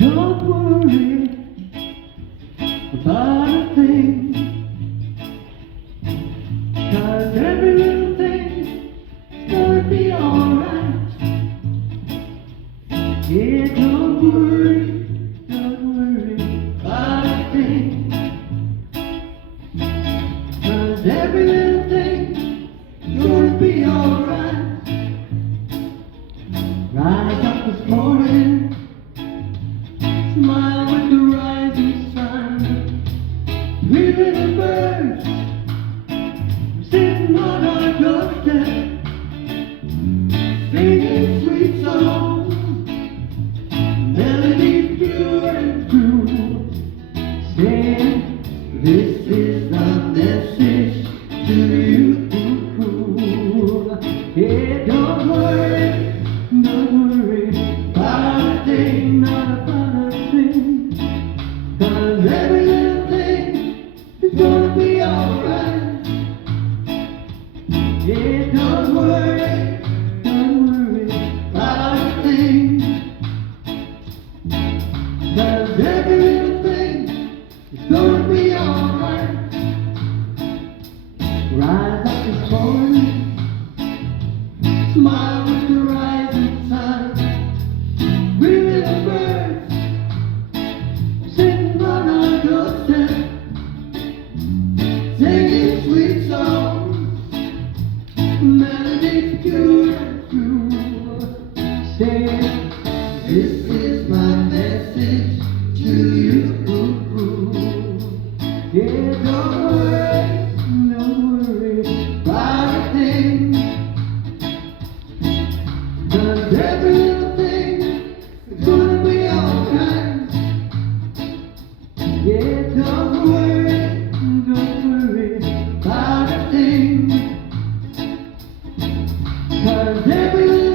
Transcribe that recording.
Don't worry about a thing, 'cause every little thing's gonna be alright. Yeah, don't worry about a thing, 'cause every little thing's gonna be alright. Rise up this morning, smile with the rising sun. Three little birds sitting on our doorstep, singing sweet songs, melodies pure and true, saying, this is the message to you. Yeah, don't worry about a thing, not about a thing, 'cause every little thing is gonna be alright. Yeah, don't worry about a thing, 'cause every little thing is gonna be alright. Rise up this morning, smile with the rising sun. Three little birds sitting on our doorstep, singing sweet songs, melodies pure and true, saying, this is my message to you. Yeah, don't worry about a thing, 'cause every little thing is gonna be alright. Yeah, don't worry about a thing, 'cause every little